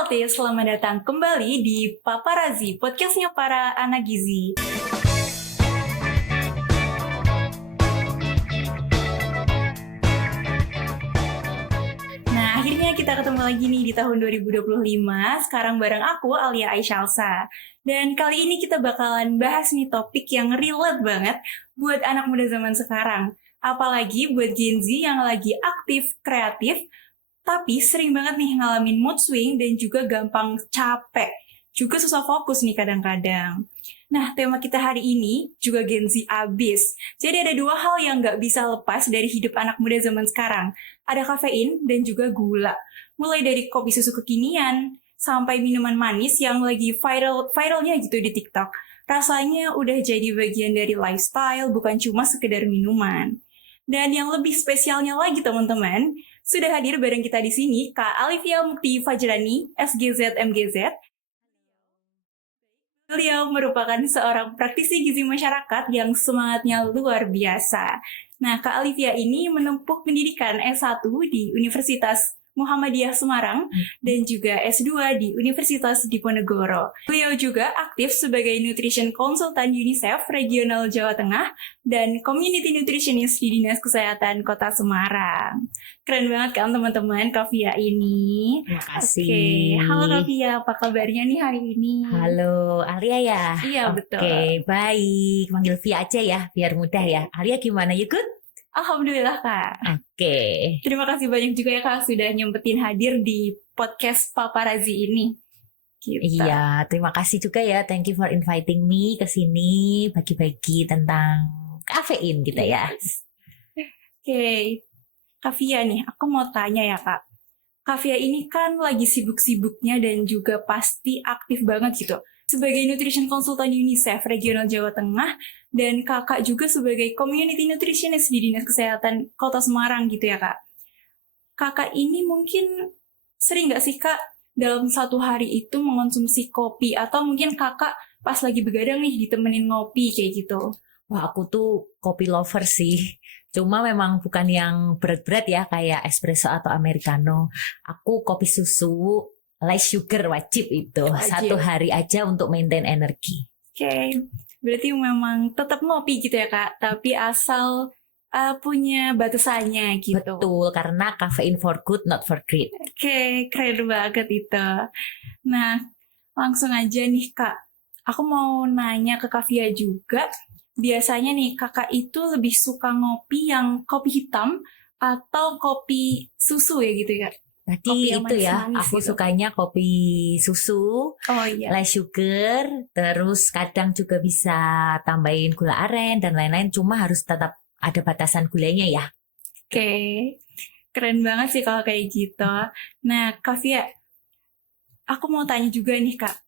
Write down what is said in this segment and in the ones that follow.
Halte, selamat datang kembali di Paparazi, podcastnya para anak gizi. Nah, akhirnya kita ketemu lagi nih di tahun 2025, sekarang bareng aku, Alia Aisyalsa. Dan kali ini kita bakalan bahas nih topik yang relate banget buat anak muda zaman sekarang. Apalagi buat Gen Z yang lagi aktif, kreatif, tapi sering banget nih ngalamin mood swing dan juga gampang capek. Juga susah fokus nih kadang-kadang. Nah, tema kita hari ini juga Gen Z abis. Jadi ada dua hal yang nggak bisa lepas dari hidup anak muda zaman sekarang. Ada kafein dan juga gula. Mulai dari kopi susu kekinian, sampai minuman manis yang lagi viralnya gitu di TikTok. Rasanya udah jadi bagian dari lifestyle, bukan cuma sekedar minuman. Dan yang lebih spesialnya lagi teman-teman, sudah hadir bareng kita di sini Kak Alivia Mukti Fajrani, SGZ MGZ. Beliau merupakan seorang praktisi gizi masyarakat yang semangatnya luar biasa. Nah, Kak Alivia ini menempuh pendidikan S1 di Universitas Muhammadiyah Semarang dan juga S2 di Universitas Diponegoro. Beliau juga aktif sebagai Nutrition Consultant UNICEF Regional Jawa Tengah dan Community Nutritionist di Dinas Kesehatan Kota Semarang. Keren banget kan teman-teman Kavia ini. Terima kasih. Oke, halo Kavia, apa kabarnya nih hari ini? Halo, Alia ya? Iya, betul. Oke, baik. Manggil Via aja ya, biar mudah ya. Alia gimana, you good? Alhamdulillah Kak. Oke. Terima kasih banyak juga ya Kak sudah nyempetin hadir di podcast Paparazi ini. Gitu. Iya, terima kasih juga ya. Thank you for inviting me ke sini bagi-bagi tentang kafein kita ya. Oke. Kak Via nih, aku mau tanya ya Kak. Kak Via ini kan lagi sibuk-sibuknya dan juga pasti aktif banget gitu. Sebagai Nutrition Consultant UNICEF Regional Jawa Tengah, dan kakak juga sebagai Community Nutritionist di Dinas Kesehatan Kota Semarang gitu ya Kak. Kakak ini mungkin sering nggak sih Kak dalam satu hari itu mengonsumsi kopi, atau mungkin kakak pas lagi begadang nih ditemenin ngopi kayak gitu? Wah, aku tuh kopi lover sih. Cuma memang bukan yang berat-berat ya, kayak espresso atau americano. Aku kopi susu, less sugar wajib itu. Wajib. Satu hari aja untuk maintain energi. Oke. Berarti memang tetap ngopi gitu ya Kak, tapi asal punya batasannya gitu. Betul, karena caffeine for good, not for greed. Oke, keren banget itu. Nah, langsung aja nih Kak. Aku mau nanya ke Kak Via juga. Biasanya nih kakak itu lebih suka ngopi yang kopi hitam atau kopi susu ya gitu ya? Tadi itu ya, aku gitu. sukanya kopi susu, less sugar, terus kadang juga bisa tambahin gula aren dan lain-lain, cuma harus tetap ada batasan gulanya ya. Oke, keren banget sih kalau kayak gitu. Nah, Kak Via, aku mau tanya juga nih Kak.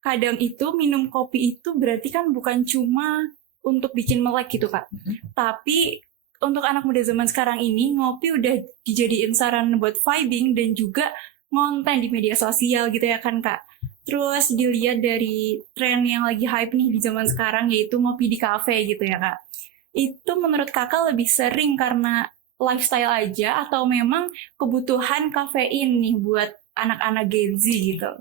Kadang itu minum kopi itu berarti kan bukan cuma untuk bikin melek gitu Kak, tapi untuk anak muda zaman sekarang ini, ngopi udah dijadiin saran buat vibing dan juga ngonten di media sosial gitu ya kan Kak. Terus dilihat dari tren yang lagi hype nih di zaman sekarang, yaitu ngopi di kafe gitu ya Kak. Itu menurut kakak lebih sering karena lifestyle aja atau memang kebutuhan kafein nih buat anak-anak Gen Z gitu?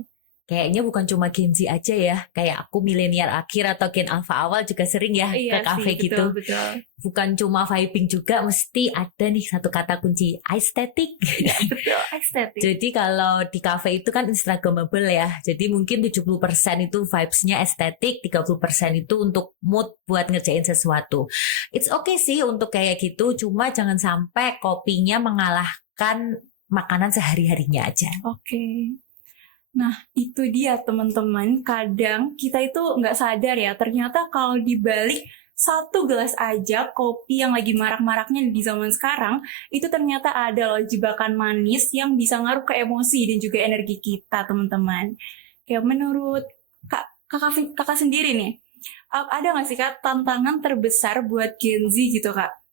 Kayaknya bukan cuma Gen Z aja ya, kayak aku milenial akhir atau Gen Alpha awal juga sering ya ke kafe gitu. Betul. Bukan cuma vibing juga, mesti ada nih satu kata kunci, aesthetic. Betul, aesthetic. Jadi kalau di kafe itu kan instagramable ya, jadi mungkin 70% itu vibes-nya estetik, 30% itu untuk mood buat ngerjain sesuatu. It's okay sih untuk kayak gitu, cuma jangan sampai kopinya mengalahkan makanan sehari-harinya aja. Oke. Nah, itu dia teman-teman. Kadang kita itu nggak sadar ya, ternyata kalau dibalik satu gelas aja kopi yang lagi marak-maraknya di zaman sekarang, itu ternyata ada loh jebakan manis yang bisa ngaruh ke emosi dan juga energi kita, teman-teman. Kayak menurut kakak sendiri nih, ada nggak sih Kak tantangan terbesar buat Gen Z gitu Kak?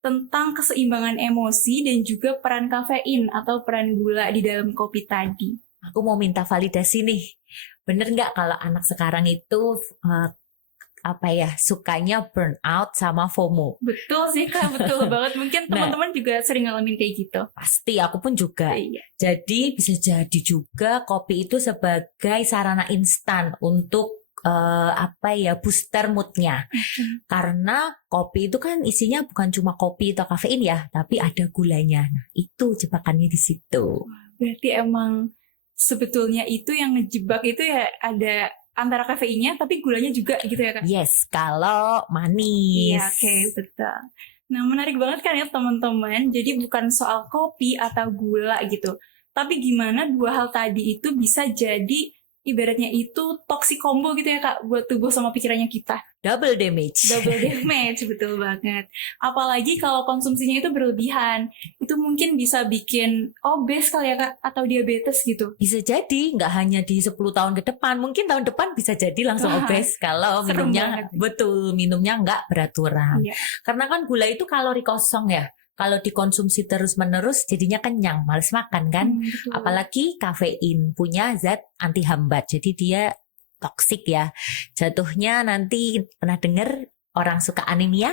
Tentang keseimbangan emosi dan juga peran kafein atau peran gula di dalam kopi tadi. Aku mau minta validasi nih. Bener nggak kalau anak sekarang itu sukanya burnout sama FOMO. Betul sih Kak, betul banget. Mungkin Nah, teman-teman juga sering ngalamin kayak gitu. pasti aku pun juga. Iya. Jadi bisa jadi juga kopi itu sebagai sarana instan untuk booster moodnya. Karena kopi itu kan isinya bukan cuma kopi atau kafein ya, tapi ada gulanya. Nah, itu jebakannya di situ. Berarti emang sebetulnya itu yang ngejebak itu ya ada antara kafeinnya tapi gulanya juga gitu ya Kak? Yes, kalau manis. Iya, oke, betul. Nah, menarik banget kan ya teman-teman. Jadi bukan soal kopi atau gula gitu. Tapi gimana dua hal tadi itu bisa jadi ibaratnya itu toxic combo gitu ya Kak buat tubuh sama pikirannya kita. Double damage. Double damage, betul banget. Apalagi kalau konsumsinya itu berlebihan. Itu mungkin bisa bikin obes kali ya Kak atau diabetes gitu. Bisa jadi nggak hanya di 10 tahun ke depan, mungkin tahun depan bisa jadi langsung Wah, obes kalau serem minumnya banget. minumnya nggak beraturan. Iya. Karena kan gula itu kalori kosong ya. Kalau dikonsumsi terus-menerus jadinya kenyang, males makan kan. Betul. Apalagi kafein punya zat anti hambat, jadi dia toksik ya. Jatuhnya nanti pernah dengar orang suka anemia?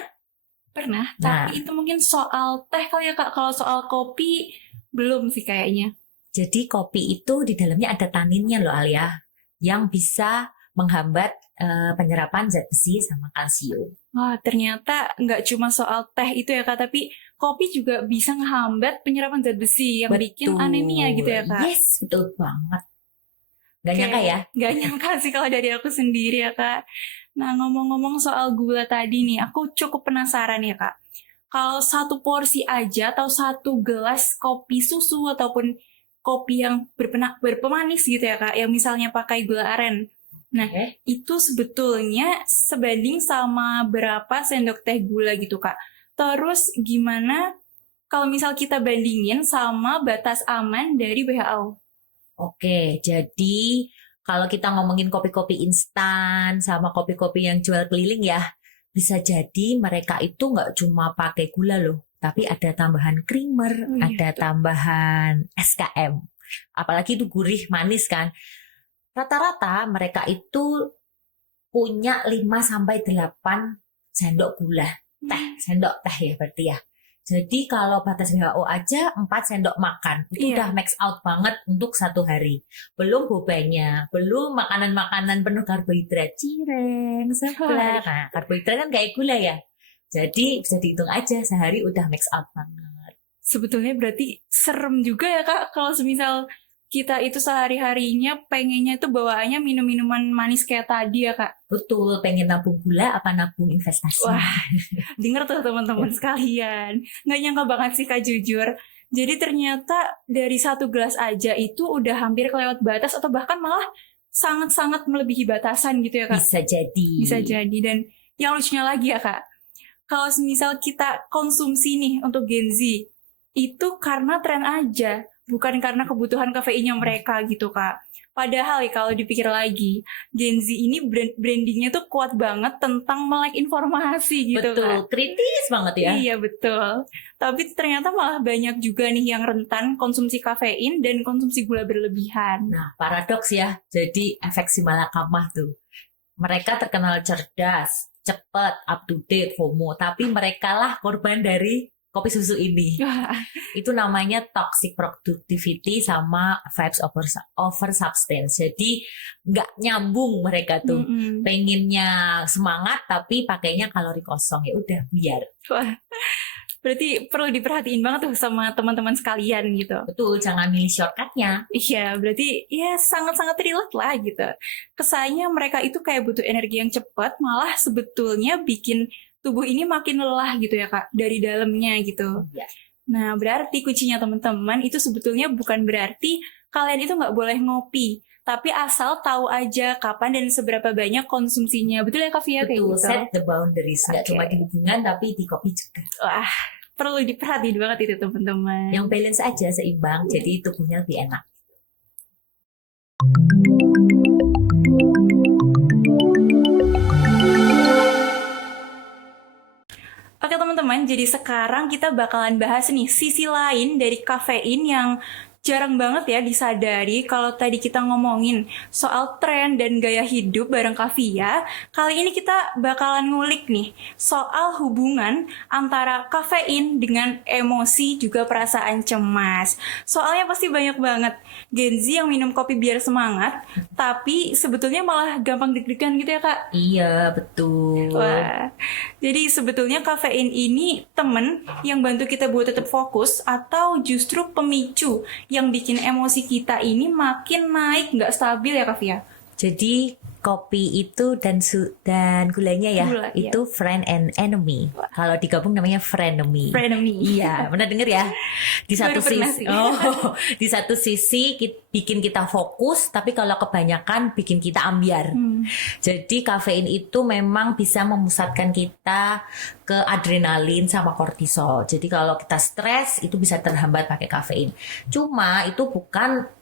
Pernah, Nah, tapi itu mungkin soal teh kali ya Kak. Kalau soal kopi belum sih kayaknya. jadi kopi itu di dalamnya ada taninnya loh Alia, yang bisa menghambat penyerapan zat besi sama kalsium. Wah, ternyata nggak cuma soal teh itu ya Kak, tapi kopi juga bisa ngehambat penyerapan zat besi yang bikin anemia gitu ya Kak. Yes, betul banget. Gak nyangka ya? Gak nyangka sih kalau dari aku sendiri ya Kak. Nah, ngomong-ngomong soal gula tadi nih, aku cukup penasaran ya Kak. Kalau satu porsi aja atau satu gelas kopi susu ataupun kopi yang berpemanis gitu ya Kak, yang misalnya pakai gula aren. Nah, itu sebetulnya sebanding sama berapa sendok teh gula gitu Kak. Terus gimana kalau misal kita bandingin sama batas aman dari WHO? Oke, jadi kalau kita ngomongin kopi-kopi instan sama kopi-kopi yang jual keliling ya, bisa jadi mereka itu nggak cuma pakai gula loh, tapi ada tambahan creamer, ada tambahan SKM. Apalagi itu gurih manis kan. Rata-rata mereka itu punya 5-8 sendok gula sendok teh ya berarti ya. Jadi kalau batas WHO aja 4 sendok makan itu udah max out banget untuk satu hari. Belum bobanya, belum makanan-makanan penuh karbohidrat, cireng, seblak. Nah, karbohidrat kan kayak gula ya. Jadi bisa dihitung aja sehari udah max out banget. Sebetulnya berarti serem juga ya Kak kalau semisal kita itu sehari-harinya pengennya itu bawaannya minum-minuman manis kayak tadi ya Kak. Betul, pengen nabung gula apa nabung investasi? Wah, denger tuh teman-teman sekalian. Nggak nyangka banget sih Kak jujur. Jadi ternyata dari satu gelas aja itu udah hampir kelewat batas atau bahkan malah sangat-sangat melebihi batasan gitu ya Kak. Bisa jadi. Bisa jadi. Dan yang lucunya lagi ya Kak, kalau misal kita konsumsi nih untuk Gen Z, itu karena tren aja. Bukan karena kebutuhan kafeinnya mereka gitu Kak. Padahal ya kalau dipikir lagi, Gen Z ini brandingnya tuh kuat banget tentang melek informasi gitu betul, Kak. kritis banget ya. Iya betul. Tapi ternyata malah banyak juga nih yang rentan konsumsi kafein dan konsumsi gula berlebihan. Nah, paradoks ya. Jadi efek si malakama tuh. Mereka terkenal cerdas, cepat, up to date, FOMO. Tapi mereka lah korban dari kopi susu ini. Itu namanya toxic productivity sama vibes over substance. Jadi nggak nyambung mereka tuh. Pengennya semangat tapi pakainya kalori kosong. Ya udah biar. Wah, berarti perlu diperhatiin banget tuh sama teman-teman sekalian gitu. Betul, jangan milih shortcutnya. Iya, berarti ya sangat-sangat relate lah gitu. Kesannya mereka itu kayak butuh energi yang cepat, malah sebetulnya bikin tubuh ini makin lelah gitu ya Kak, dari dalamnya gitu. Ya. Nah, berarti kuncinya teman-teman itu sebetulnya bukan berarti kalian itu nggak boleh ngopi, tapi asal tahu aja kapan dan seberapa banyak konsumsinya. Betul ya Kak Fia? Betul, kayak gitu? set the boundaries. Nggak cuma di hubungan tapi di kopi juga. Wah, perlu diperhatiin banget itu teman-teman. Yang balance aja, seimbang, jadi tubuhnya lebih enak. Oke teman-teman, jadi sekarang kita bakalan bahas nih sisi lain dari kafein yang jarang banget ya disadari kalau tadi kita ngomongin soal tren dan gaya hidup bareng Kavia, kali ini kita bakalan ngulik nih soal hubungan antara kafein dengan emosi juga perasaan cemas. Soalnya pasti banyak banget Gen Z yang minum kopi biar semangat, tapi sebetulnya malah gampang deg-degan gitu ya Kak. Iya, betul. Wah, jadi sebetulnya kafein ini temen yang bantu kita buat tetap fokus atau justru pemicu yang bikin emosi kita ini makin naik nggak stabil ya Kavia? Jadi kopi itu dan gulanya ya, Gula, itu friend and enemy. Kalau digabung namanya frenemy. Frenemy. Iya, benar denger ya. Di satu Baru pernah sisi, sih. di satu sisi bikin kita fokus, tapi kalau kebanyakan bikin kita ambiar. Jadi kafein itu memang bisa memusatkan kita ke adrenalin sama kortisol. Jadi kalau kita stres itu bisa terhambat pakai kafein. Cuma itu bukan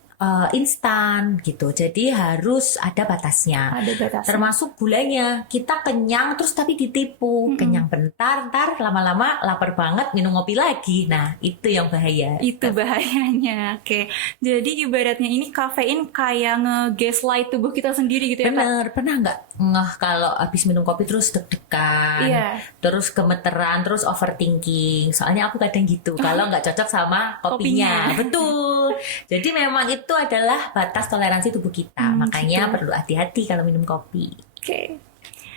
instan gitu. Jadi harus ada batasnya. Ada batasnya. Termasuk gulanya. Kita kenyang terus tapi ditipu. Kenyang bentar, ntar lama-lama lapar banget minum kopi lagi. Nah, itu yang bahaya. Itu bahayanya. Oke. Jadi ibaratnya ini kafein kayak nge-gaslight tubuh kita sendiri gitu ya Kak? Bener, pernah nggak ngeh kalau habis minum kopi terus deg-degan, Iya. terus gemeteran, terus overthinking. Soalnya aku kadang gitu, kalau nggak cocok sama kopinya. Kopinya. Betul. Jadi memang itu adalah batas toleransi tubuh kita. Makanya gitu. perlu hati-hati kalau minum kopi. Oke.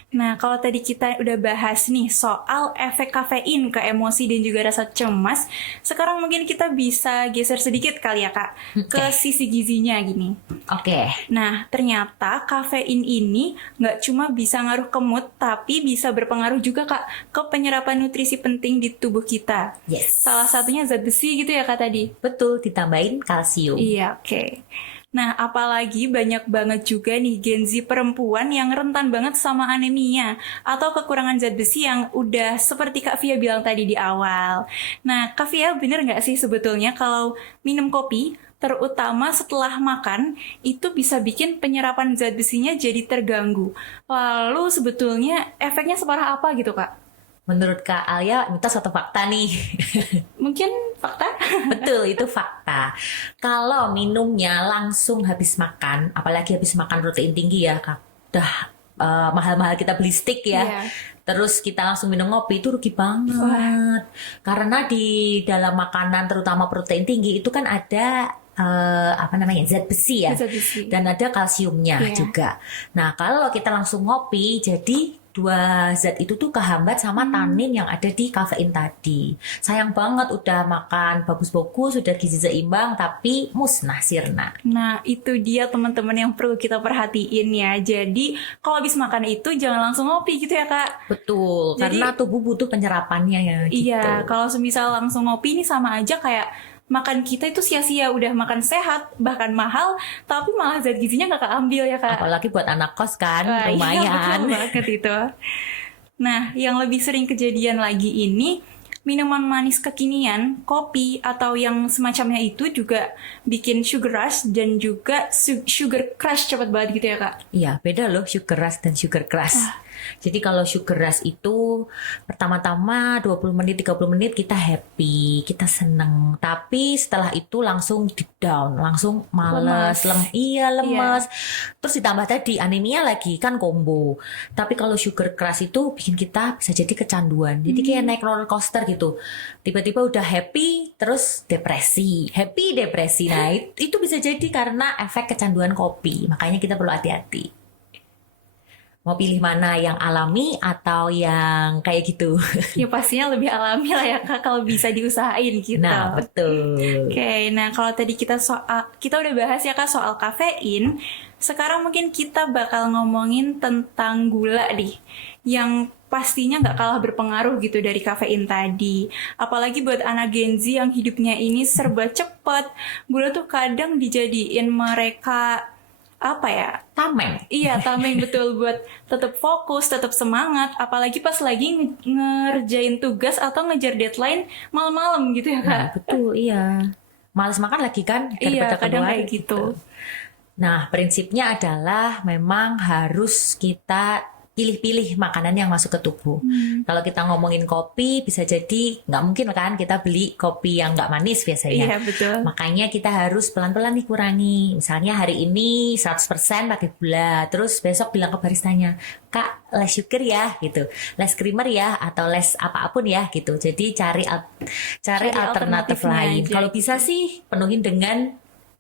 Nah, kalau tadi kita udah bahas nih soal efek kafein ke emosi dan juga rasa cemas, sekarang mungkin kita bisa geser sedikit kali ya Kak, ke sisi gizinya gini. Oke. Nah, ternyata kafein ini nggak cuma bisa ngaruh ke mood, tapi bisa berpengaruh juga Kak ke penyerapan nutrisi penting di tubuh kita. Yes. Salah satunya zat besi gitu ya Kak tadi? Betul, ditambahin kalsium. Iya, oke. Nah, apalagi banyak banget juga nih Gen Z perempuan yang rentan banget sama anemia atau kekurangan zat besi yang udah seperti Kak Via bilang tadi di awal. Nah, Kak Via bener nggak sih sebetulnya kalau minum kopi, terutama setelah makan, itu bisa bikin penyerapan zat besinya jadi terganggu. Lalu sebetulnya efeknya separah apa gitu Kak? Menurut Kak Alia, mitos atau fakta nih? Mungkin fakta? Betul, itu fakta. Kalau minumnya langsung habis makan, apalagi habis makan protein tinggi ya, Kak. Udah mahal-mahal kita beli stick ya. Iya. Terus kita langsung minum kopi itu rugi banget. Karena di dalam makanan terutama protein tinggi itu kan ada zat besi ya. Zat besi. Dan ada kalsiumnya Iya. juga. Nah, kalau kita langsung ngopi, jadi dua zat itu tuh kehambat sama tanin yang ada di kafein tadi. Sayang banget udah makan bagus-bagus, udah gizi seimbang, tapi musnah sirna. Nah, itu dia teman-teman yang perlu kita perhatiin ya. Jadi, kalau habis makan itu jangan langsung ngopi gitu ya, Kak. Betul, Jadi- karena tubuh butuh penyerapannya ya gitu. Iya, kalau semisal langsung ngopi ini sama aja kayak makan kita itu sia-sia, udah makan sehat, bahkan mahal, tapi malah zat gizinya nggak keambil ya, Kak. Apalagi buat anak kos kan, Wah, iya, lumayan. betul banget itu. Nah, yang lebih sering kejadian lagi ini, minuman manis kekinian, kopi, atau yang semacamnya itu juga bikin sugar rush dan juga sugar crash cepet banget gitu ya, Kak. Iya, beda loh sugar rush dan sugar crash. Jadi kalau sugar rush itu pertama-tama 20 menit, 30 menit kita happy, kita seneng. Tapi setelah itu langsung deep down, langsung males, lemes. Terus ditambah tadi anemia lagi kan combo. Tapi kalau sugar crash itu bikin kita bisa jadi kecanduan. Jadi kayak naik roller coaster gitu. Tiba-tiba udah happy, terus depresi. Happy, depresi. Nah itu bisa jadi karena efek kecanduan kopi. Makanya kita perlu hati-hati. Mau pilih mana, yang alami atau yang kayak gitu? Ya pastinya lebih alami lah ya, Kak, kalau bisa diusahain gitu. Nah, betul. Oke, nah kalau tadi kita udah bahas ya Kak soal kafein, sekarang mungkin kita bakal ngomongin tentang gula nih, yang pastinya nggak kalah berpengaruh gitu dari kafein tadi. Apalagi buat anak Gen Z yang hidupnya ini serba cepet, gula tuh kadang dijadiin mereka apa ya? Tameng. Iya, tameng betul buat tetap fokus, tetap semangat, apalagi pas lagi ngerjain tugas atau ngejar deadline malam-malam gitu ya, Kak. Nah, betul, iya. Males makan lagi kan? Iya, daripada kadang keluar, kayak gitu. Nah, prinsipnya adalah memang harus kita pilih-pilih makanan yang masuk ke tubuh. Kalau kita ngomongin kopi, bisa jadi nggak mungkin kan kita beli kopi yang nggak manis biasanya. Iya, betul. Makanya kita harus pelan-pelan nih kurangi. Misalnya hari ini 100% pakai gula, terus besok bilang ke baristanya, Kak, less sugar ya gitu, less creamer ya, atau less apapun ya gitu. Jadi cari alternatif lain. aja Kalau gitu. bisa sih penuhin dengan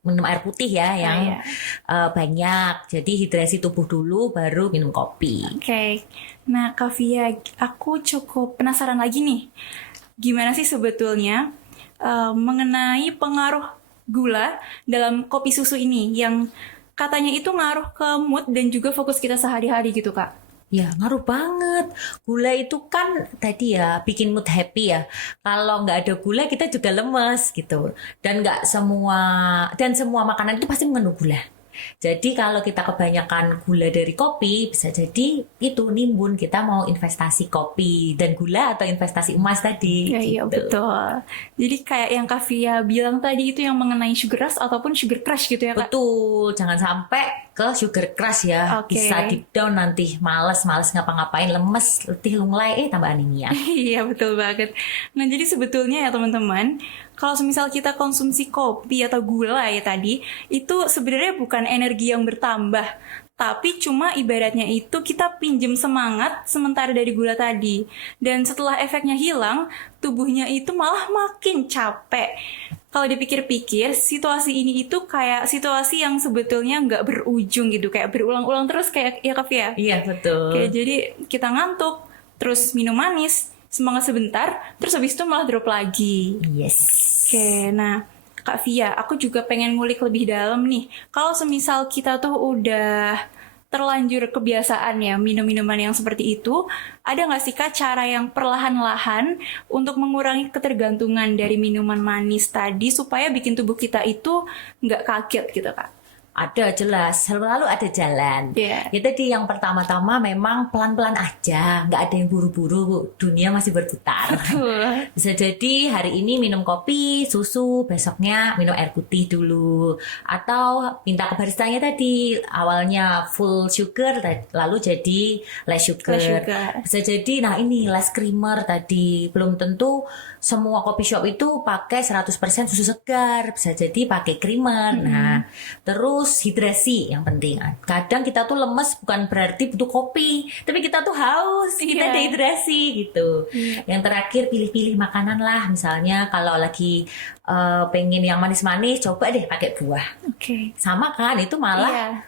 minum air putih ya yang iya. banyak. Jadi hidrasi tubuh dulu baru minum kopi. Oke. Nah, Kak Via, aku cukup penasaran lagi nih. Gimana sih sebetulnya mengenai pengaruh gula dalam kopi susu ini yang katanya itu ngaruh ke mood dan juga fokus kita sehari-hari gitu, Kak? Ya, ngaruh banget. Gula itu kan tadi ya bikin mood happy ya. Kalau nggak ada gula kita juga lemes gitu. Dan nggak semua makanan itu pasti mengandung gula. Jadi kalau kita kebanyakan gula dari kopi, bisa jadi itu nimbun kita mau investasi kopi dan gula atau investasi emas tadi. Ya, iya gitu. betul. Jadi kayak yang Kak Via bilang tadi itu yang mengenai sugar rush ataupun sugar crush gitu ya, Kak? Betul, jangan sampai ke sugar crush ya. Oke. Bisa deep down nanti males ngapa-ngapain, lemes, letih, lunglai, tambah anemia. Iya betul banget. Nah jadi sebetulnya ya teman-teman, kalau semisal kita konsumsi kopi atau gula ya tadi, itu sebenarnya bukan energi yang bertambah, tapi cuma ibaratnya itu kita pinjem semangat sementara dari gula tadi. Dan setelah efeknya hilang, tubuhnya itu malah makin capek. Kalau dipikir-pikir, situasi ini itu kayak situasi yang sebetulnya nggak berujung gitu, kayak berulang-ulang terus kayak ya Kak Fia. Iya, betul. Kayak jadi kita ngantuk, terus minum manis, semangat sebentar, terus habis itu malah drop lagi. Yes. Oke, nah Kak Via, aku juga pengen ngulik lebih dalam nih. Kalau semisal kita tuh udah terlanjur kebiasaan ya minum minuman yang seperti itu, ada nggak sih Kak cara yang perlahan-lahan untuk mengurangi ketergantungan dari minuman manis tadi supaya bikin tubuh kita itu nggak kaget gitu Kak? Ada jelas, selalu ada jalan. Iya. Ya tadi yang pertama-tama memang pelan-pelan aja, nggak ada yang buru-buru, dunia masih berputar. Bisa jadi hari ini minum kopi, susu, besoknya minum air putih dulu. Atau minta ke baristanya tadi, awalnya full sugar, lalu jadi less sugar. Bisa jadi, nah ini less creamer tadi, belum tentu semua coffee shop itu pakai 100% susu segar, bisa jadi pakai creamer. Nah, terus hidrasi yang penting. Kadang kita tuh lemes bukan berarti butuh kopi, tapi kita tuh haus, kita dehidrasi gitu. Yang terakhir pilih-pilih makanan lah, misalnya kalau lagi pengen yang manis-manis, coba deh pakai buah. Sama kan, itu malah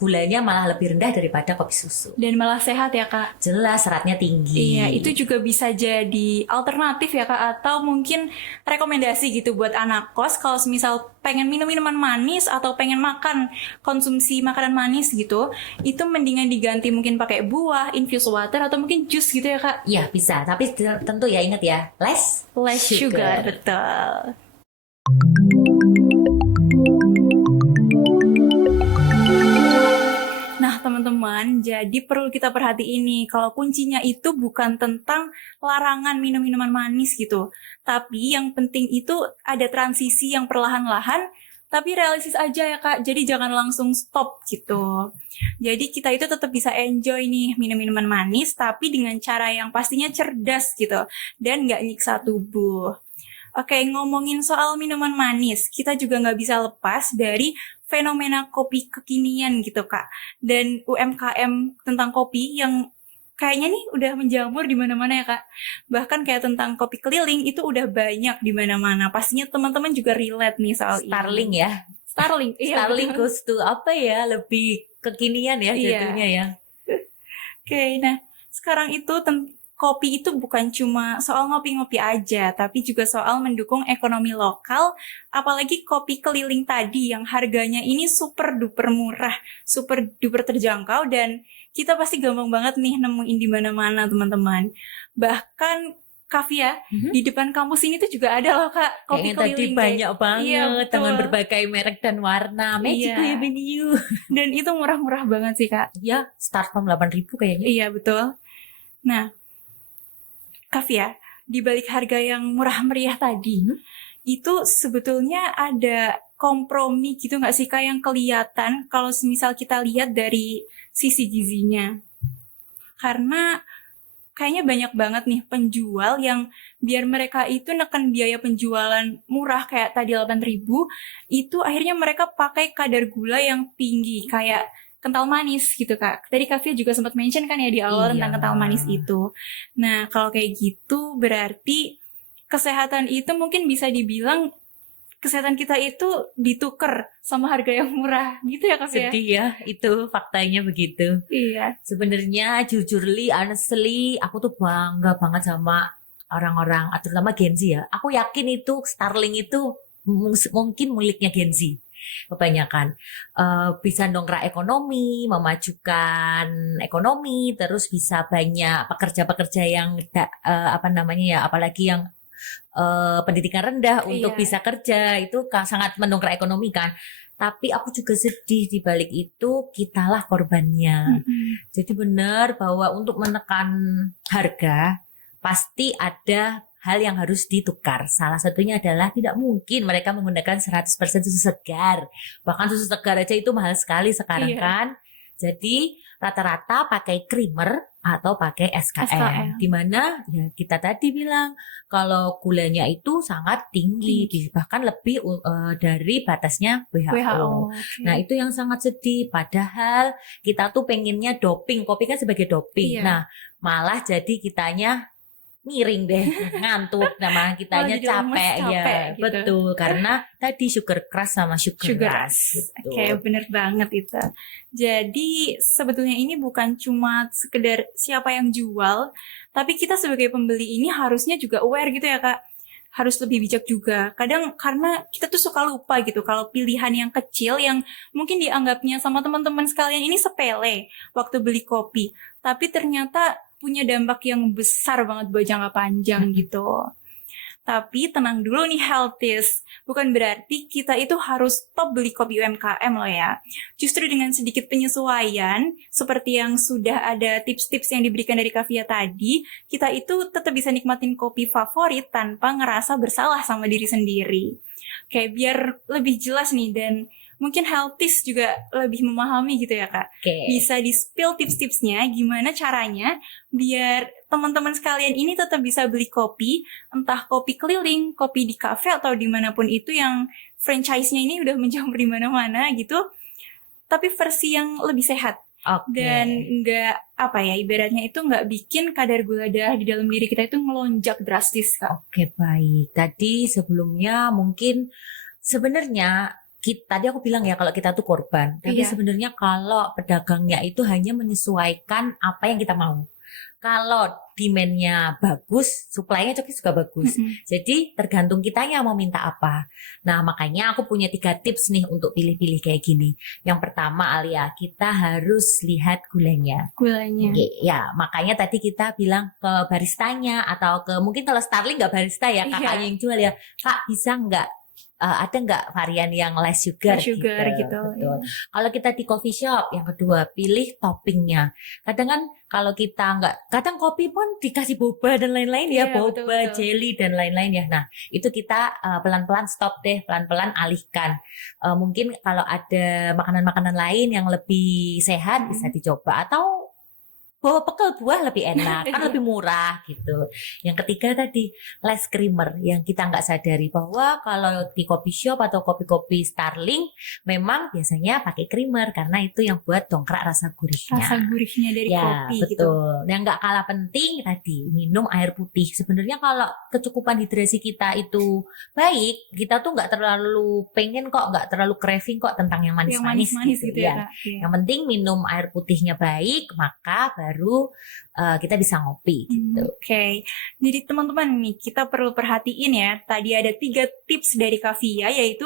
gulanya malah lebih rendah daripada kopi susu. Dan malah sehat ya Kak? Jelas, seratnya tinggi. Iya, itu juga bisa jadi alternatif ya Kak, atau mungkin rekomendasi gitu buat anak kos kalau misal pengen minum minuman manis atau pengen makan konsumsi makanan manis gitu, itu mendingan diganti mungkin pakai buah, infused water atau mungkin jus gitu ya Kak? Iya bisa, tapi tentu ya ingat ya, less sugar. Betul. Nah teman-teman, jadi perlu kita perhatiin nih kalau kuncinya itu bukan tentang larangan minum minuman manis gitu, tapi yang penting itu ada transisi yang perlahan-lahan tapi realistis aja ya Kak, jadi jangan langsung stop gitu. Jadi kita itu tetap bisa enjoy nih minum minuman manis, tapi dengan cara yang pastinya cerdas gitu, dan nggak nyiksa tubuh. Oke, ngomongin soal minuman manis, kita juga nggak bisa lepas dari fenomena kopi kekinian gitu Kak. Dan UMKM tentang kopi yang kayaknya nih udah menjamur di mana-mana ya Kak. Bahkan kayak tentang kopi keliling itu udah banyak di mana-mana. Pastinya teman-teman juga relate nih soal Starling ini. ya. Starling, iya. Starling goes to apa ya? Lebih kekinian ya jatuhnya ya. Oke, nah sekarang itu kopi itu bukan cuma soal ngopi-ngopi aja, tapi juga soal mendukung ekonomi lokal, apalagi kopi keliling tadi yang harganya ini super duper murah, super duper terjangkau, dan kita pasti gampang banget nih nemuin di mana-mana teman-teman. Bahkan Kak Via, di depan kampus ini tuh juga ada loh Kak, kopi kayaknya keliling. Tadi banyak banget dengan betul. berbagai merek dan warna. Magic Avenue. Dan itu murah-murah banget sih Kak. Ya, start from 8.000 kayaknya. Iya, betul. Nah, Kak Via, di balik harga yang murah meriah tadi, itu sebetulnya ada kompromi gitu nggak sih Kak yang kelihatan kalau misal kita lihat dari sisi gizinya? Karena kayaknya banyak banget nih penjual yang biar mereka itu neken biaya penjualan murah kayak tadi 8.000, itu akhirnya mereka pakai kadar gula yang tinggi kayak kental manis gitu Kak. Tadi Kak Fia juga sempat mention kan ya di awal Iya. tentang kental manis itu. Nah, kalau kayak gitu berarti kesehatan itu mungkin bisa dibilang kesehatan kita itu ditukar sama harga yang murah gitu ya Kak Fia? Sedih ya, itu faktanya begitu. Iya. Sebenarnya jujurly, honestly, aku tuh bangga banget sama orang-orang, terutama Gen Z ya. Aku yakin itu Starlink itu mungkin miliknya Gen Z. Kebanyakan bisa dongkrak ekonomi, memajukan ekonomi, terus bisa banyak pekerja-pekerja yang apa namanya ya, apalagi yang pendidikan rendah untuk Iya. bisa kerja, itu sangat mendongkrak ekonomi kan. Tapi aku juga sedih di balik itu kitalah korbannya. Jadi benar bahwa untuk menekan harga pasti ada hal yang harus ditukar. Salah satunya adalah tidak mungkin mereka menggunakan 100% susu segar. Bahkan susu segar aja itu mahal sekali sekarang Iya. kan. Jadi rata-rata pakai creamer atau pakai SKM. Dimana ya kita tadi bilang kalau gulanya itu sangat tinggi. Bahkan lebih dari batasnya WHO. Okay. Nah itu yang sangat sedih. Padahal kita tuh pengennya doping. Kopi kan sebagai doping. Iya. Nah malah jadi kitanya miring deh, ngantuk, nama kitanya capek ya, gitu. Betul, karena tadi sugar crush sama sugar rush. Gitu. Oke, bener banget itu. Jadi sebetulnya ini bukan cuma sekedar siapa yang jual, tapi kita sebagai pembeli ini harusnya juga aware gitu ya Kak. Harus lebih bijak juga. Kadang karena kita tuh suka lupa gitu kalau pilihan yang kecil yang mungkin dianggapnya sama teman-teman sekalian ini sepele waktu beli kopi, tapi ternyata punya dampak yang besar banget buat jangka panjang gitu. Tapi tenang dulu nih healthies, bukan berarti kita itu harus top beli kopi UMKM loh ya. Justru dengan sedikit penyesuaian, seperti yang sudah ada tips-tips yang diberikan dari Kak Fia tadi, kita itu tetap bisa nikmatin kopi favorit tanpa ngerasa bersalah sama diri sendiri. Kayak biar lebih jelas nih dan mungkin healthies juga lebih memahami gitu ya Kak. Bisa di-spill tips-tipsnya gimana caranya biar teman-teman sekalian ini tetap bisa beli kopi, entah kopi keliling, kopi di kafe atau dimanapun itu yang franchise-nya ini udah menjamur di mana-mana gitu, tapi versi yang lebih sehat. Dan nggak apa ya, ibaratnya itu nggak bikin kadar gula darah di dalam diri kita itu melonjak drastis Kak. Oke, baik. Tadi sebelumnya mungkin sebenarnya tadi aku bilang ya kalau kita tuh korban, tapi sebenarnya kalau pedagangnya itu hanya menyesuaikan apa yang kita mau. Kalau demand-nya bagus, supply-nya juga bagus. Jadi tergantung kitanya mau minta apa. Nah makanya aku punya 3 tips nih untuk pilih-pilih kayak gini. Yang pertama Alia, kita harus lihat gulanya. Ya makanya tadi kita bilang ke baristanya atau ke mungkin kalau Starling nggak barista ya, kakaknya yang jual ya, Kak bisa nggak ada nggak varian yang less sugar, gitu. Betul. Ya. Kalau kita di coffee shop, yang kedua pilih toppingnya. Kadang kan kalau kita nggak, kadang kopi pun dikasih boba dan lain-lain ya, boba, betul. Jelly dan lain-lain ya. Nah itu kita pelan-pelan stop deh, pelan-pelan alihkan. Mungkin kalau ada makanan-makanan lain yang lebih sehat bisa dicoba atau bawa pekel buah lebih enak, kan lebih murah gitu. Yang ketiga tadi less creamer, yang kita nggak sadari bahwa kalau di coffee shop atau kopi-kopi Starling memang biasanya pakai creamer karena itu yang buat dongkrak rasa gurihnya. Rasa gurihnya dari kopi betul. Gitu. Yang nggak kalah penting tadi minum air putih. Sebenarnya kalau kecukupan hidrasi kita itu baik, kita tuh nggak terlalu pengen kok, nggak terlalu craving kok tentang yang manis-manis gitu ya. Yang penting minum air putihnya baik, maka baru kita bisa ngopi gitu. Oke. Jadi teman-teman nih kita perlu perhatiin ya. Tadi ada 3 tips dari Kak Fia yaitu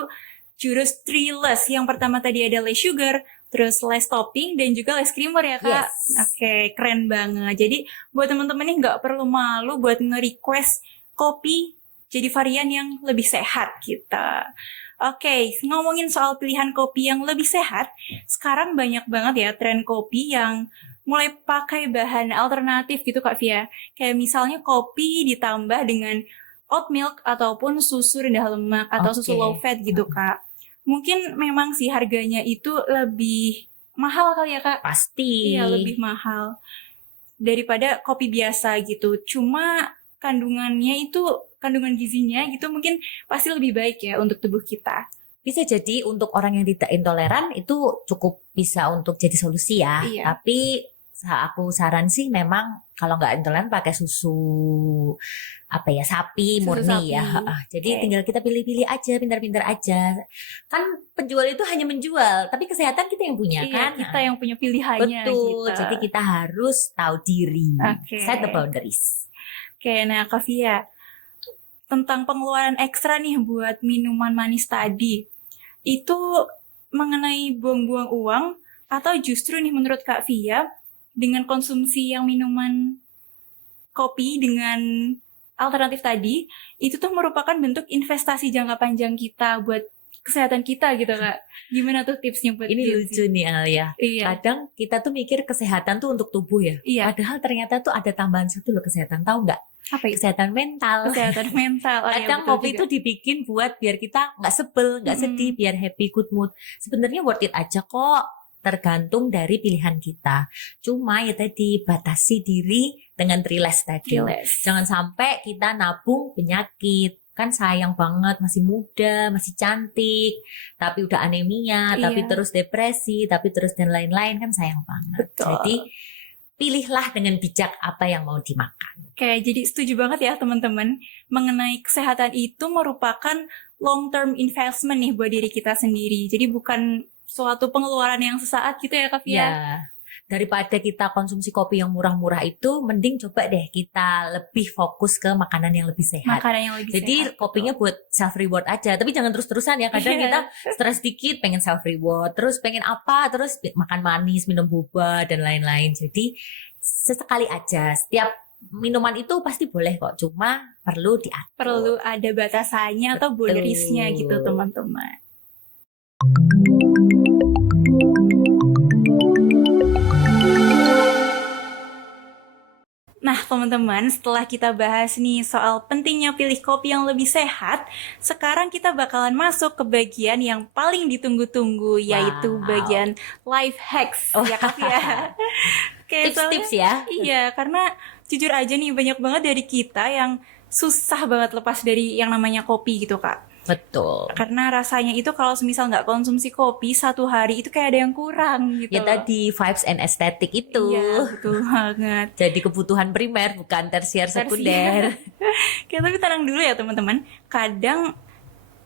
jurus 3 less. Yang pertama tadi ada less sugar, terus less topping dan juga less creamer ya Kak. Oke, keren banget. Jadi buat teman-teman nih nggak perlu malu buat nge-request kopi jadi varian yang lebih sehat kita. Oke, ngomongin soal pilihan kopi yang lebih sehat, sekarang banyak banget ya tren kopi yang mulai pakai bahan alternatif gitu Kak Fia. Kayak misalnya kopi ditambah dengan oat milk ataupun susu rendah lemak atau susu low fat gitu Kak. Mungkin memang sih harganya itu lebih mahal kali ya Kak? Pasti. Iya, lebih mahal. daripada kopi biasa gitu. Cuma kandungan gizinya gitu mungkin pasti lebih baik ya untuk tubuh kita. Bisa jadi untuk orang yang tidak intoleran itu cukup bisa untuk jadi solusi ya. Iya. Tapi aku saran sih memang kalau nggak intoleran pakai susu sapi Susu murni sapi. ya. Jadi Oke. tinggal kita pilih-pilih aja, pintar-pintar aja. Kan penjual itu hanya menjual, tapi kesehatan kita yang punya Iya, kan. kita yang punya pilihannya Betul. gitu. Jadi kita harus tahu diri. Oke. Set the boundaries. Oke, nah Kak Via, tentang pengeluaran ekstra nih buat minuman manis tadi, itu mengenai buang-buang uang atau justru nih menurut Kak Via dengan konsumsi yang minuman kopi dengan alternatif tadi itu tuh merupakan bentuk investasi jangka panjang kita buat kesehatan kita gitu Kak. Gimana tuh tipsnya buat Ini Gen Z? lucu nih Alia. Iya. Kadang kita tuh mikir kesehatan tuh untuk tubuh ya. Iya. Padahal ternyata tuh ada tambahan satu loh kesehatan. Tahu nggak? Apa itu? Kesehatan mental. Kesehatan mental. Oh, iya, Kadang betul kopi juga. itu dibikin buat biar kita nggak sebel, nggak sedih, biar happy, good mood. Sebenarnya worth it aja kok. Tergantung dari pilihan kita. Cuma ya tadi batasi diri dengan relax tadi. Relax. Jangan sampai kita nabung penyakit. Kan sayang banget, masih muda, masih cantik, tapi udah anemia, Iya. tapi terus depresi, tapi terus dan lain-lain, kan sayang banget. Betul. Jadi pilihlah dengan bijak apa yang mau dimakan. Oke, jadi setuju banget ya teman-teman. Mengenai kesehatan itu merupakan long term investment nih buat diri kita sendiri. Jadi bukan suatu pengeluaran yang sesaat gitu ya Kak Via. Ya, daripada kita konsumsi kopi yang murah-murah itu, mending coba deh kita lebih fokus ke makanan yang lebih sehat. Makanan yang lebih Jadi sehat. kopinya buat self reward aja, tapi jangan terus-terusan ya. Kadang Iya. kita stres dikit pengen self reward, terus pengen apa, terus makan manis, minum boba dan lain-lain. Jadi sesekali aja. Setiap minuman itu pasti boleh kok, cuma perlu diatur. Perlu ada batasannya atau Betul. boundariesnya gitu teman-teman. Nah teman-teman, setelah kita bahas nih soal pentingnya pilih kopi yang lebih sehat, sekarang kita bakalan masuk ke bagian yang paling ditunggu-tunggu, yaitu Wow. bagian life hacks. Ya Kak Via. Oke, Tips-tips soalnya- ya. Iya, karena jujur aja nih banyak banget dari kita yang susah banget lepas dari yang namanya kopi gitu Kak. Betul. Karena rasanya itu kalau semisal nggak konsumsi kopi satu hari itu kayak ada yang kurang gitu. Ya tadi vibes and aesthetic itu. Iya, betul banget. Jadi kebutuhan primer bukan tersier Tersier. sekunder. Oke, tapi tenang dulu ya teman-teman. Kadang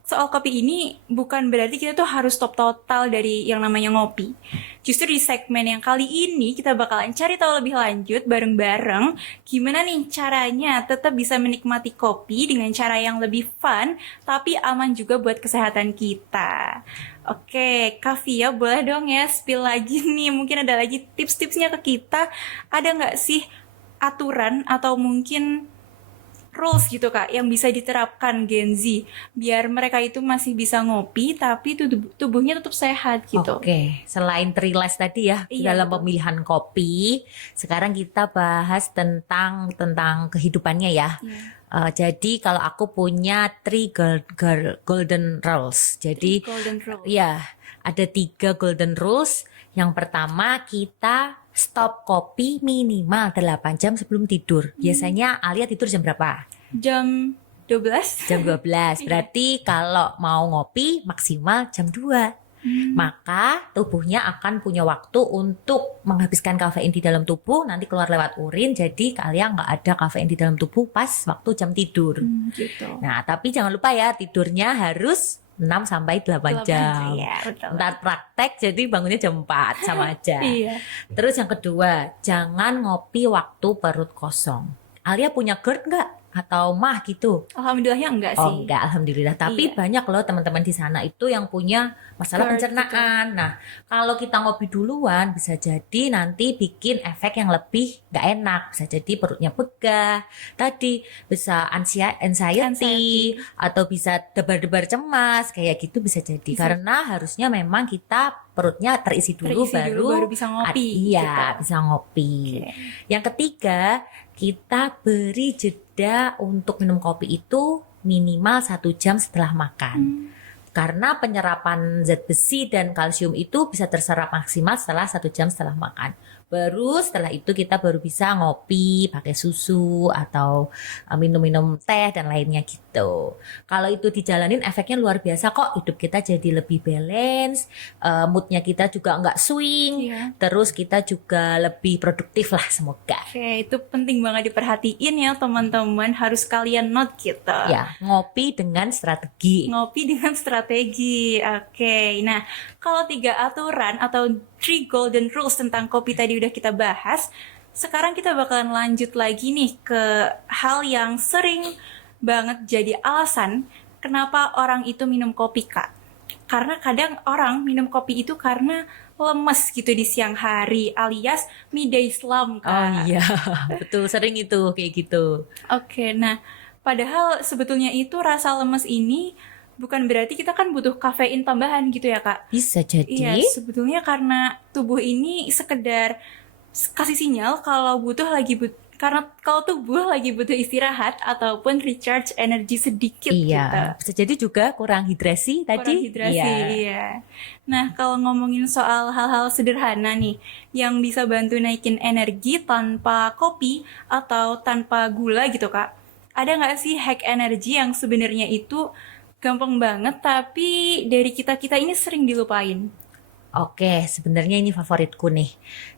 soal kopi ini bukan berarti kita tuh harus stop total dari yang namanya ngopi. Justru di segmen yang kali ini kita bakalan cari tahu lebih lanjut bareng-bareng gimana nih caranya tetap bisa menikmati kopi dengan cara yang lebih fun tapi aman juga buat kesehatan kita. Oke, Kak Via boleh dong ya spill lagi nih, mungkin ada lagi tips-tipsnya ke kita. Ada nggak sih aturan atau mungkin rules gitu Kak yang bisa diterapkan Gen Z biar mereka itu masih bisa ngopi tapi tubuhnya tetap sehat gitu. Oke, selain relax tadi ya Iya, dalam betul. pemilihan kopi, sekarang kita bahas tentang kehidupannya ya. Iya. Jadi kalau aku punya 3 golden rules. Jadi Golden rule. ya ada 3 golden rules. Yang pertama kita stop kopi minimal 8 jam sebelum tidur. Biasanya Alia tidur jam berapa? Jam 12. Jam 12. Berarti kalau mau ngopi maksimal jam 2. Maka tubuhnya akan punya waktu untuk menghabiskan kafein di dalam tubuh, nanti keluar lewat urin, jadi kalian nggak ada kafein di dalam tubuh pas waktu jam tidur. Gitu. Nah, tapi jangan lupa ya, tidurnya harus 6 sampai 8 jam. Iya, betul. Ntar praktek jadi bangunnya jam 4 sama aja. Iya. Terus yang kedua, jangan ngopi waktu perut kosong. Alia punya GERD nggak? Atau mah gitu? Alhamdulillahnya enggak sih. Oh enggak, alhamdulillah. Tapi Iya. banyak loh teman-teman di sana itu yang punya masalah GERD pencernaan. Nah, kalau kita ngopi duluan bisa jadi nanti bikin efek yang lebih nggak enak. Bisa jadi perutnya begah, tadi bisa anxiety atau bisa debar-debar cemas, kayak gitu bisa jadi. Bisa. Karena harusnya memang kita perutnya terisi dulu, baru bisa ngopi. Iya, gitu. bisa ngopi. Oke. Yang ketiga, kita beri jeda untuk minum kopi itu minimal 1 jam setelah makan. Karena penyerapan zat besi dan kalsium itu bisa terserap maksimal setelah 1 jam setelah makan. Baru setelah itu kita baru bisa ngopi, pakai susu atau minum-minum teh dan lainnya gitu. Kalau itu dijalanin efeknya luar biasa kok. Hidup kita jadi lebih balance, moodnya kita juga nggak swing, Iya. terus kita juga lebih produktif lah semoga. Oke, itu penting banget diperhatiin ya teman-teman, harus kalian note gitu. Ya, ngopi dengan strategi. Ngopi dengan strategi. Oke, nah kalau 3 aturan atau 3 golden rules tentang kopi tadi udah kita bahas, sekarang kita bakalan lanjut lagi nih ke hal yang sering banget jadi alasan kenapa orang itu minum kopi, Kak. Karena kadang orang minum kopi itu karena lemes gitu di siang hari, alias midday slump, Kak. Oh iya, betul, sering itu kayak gitu. Oke, nah padahal sebetulnya itu rasa lemes ini bukan berarti kita kan butuh kafein tambahan gitu ya, Kak. Bisa Iya, jadi. sebetulnya karena tubuh ini sekedar kasih sinyal kalau karena kalau tubuh lagi butuh istirahat ataupun recharge energi sedikit gitu. Iya, bisa jadi juga kurang hidrasi tadi. Kurang hidrasi, Iya. iya. Nah, kalau ngomongin soal hal-hal sederhana nih, yang bisa bantu naikin energi tanpa kopi atau tanpa gula gitu, Kak. Ada nggak sih hack energi yang sebenarnya itu gampang banget, tapi dari kita-kita ini sering dilupain? Oke, sebenarnya ini favoritku nih.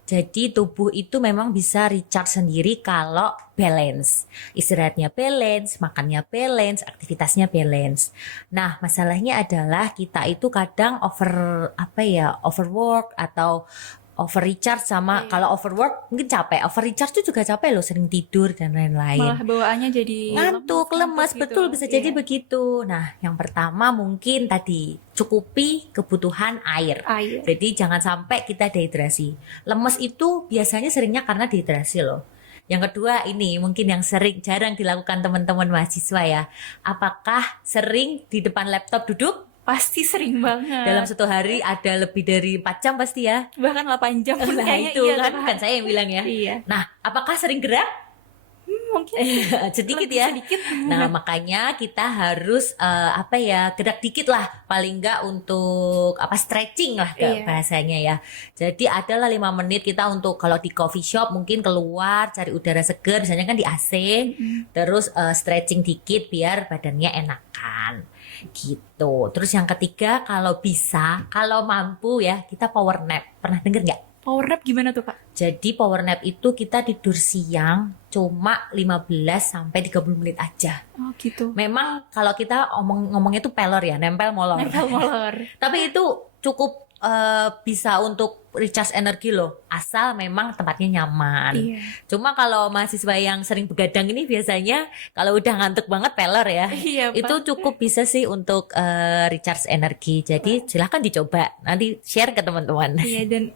Jadi tubuh itu memang bisa recharge sendiri kalau balance. Istirahatnya balance, makannya balance, aktivitasnya balance. Nah, masalahnya adalah kita itu kadang overwork atau over recharge sama Iya. kalau overwork mungkin capek. Over recharge itu juga capek loh, sering tidur dan lain-lain. Malah bawaannya jadi Ngantuk, lemas, gitu. betul bisa jadi Iya. begitu. Nah, yang pertama mungkin tadi cukupi kebutuhan air. Air. Jadi jangan sampai kita dehidrasi. Lemes itu biasanya seringnya karena dehidrasi loh. Yang kedua ini mungkin yang jarang dilakukan teman-teman mahasiswa ya. Apakah sering di depan laptop duduk? Pasti sering banget. Dalam satu hari ada lebih dari 4 jam pasti ya. Bahkan 8 jam pun Nah kayaknya itu iya kan tuh, Kak. bukan saya yang bilang ya. Iya. Nah, apakah sering gerak? Mungkin Sedikit lebih ya. sedikit. Nah, makanya kita harus gerak dikit lah, paling enggak untuk stretching lah Iya. bahasanya ya. Jadi adalah 5 menit kita untuk kalau di coffee shop mungkin keluar cari udara segar, misalnya kan di AC, terus stretching dikit biar badannya enakan. Gitu. Terus yang ketiga kalau bisa, kalau mampu ya, kita power nap. Pernah denger nggak? Power nap gimana tuh, Kak? Jadi power nap itu kita tidur siang cuma 15 sampai 30 menit aja. Oh, gitu. Memang kalau kita ngomongnya tuh pelor ya, nempel molor. Nempel molor. Tapi itu cukup bisa untuk recharge energi loh, asal memang tempatnya nyaman. Iya. Cuma kalau mahasiswa yang sering begadang ini biasanya kalau udah ngantuk banget pelor ya. Iya, Pak. Itu cukup bisa sih untuk recharge energi. Jadi silahkan dicoba. Nanti share ke teman-teman. Iya, dan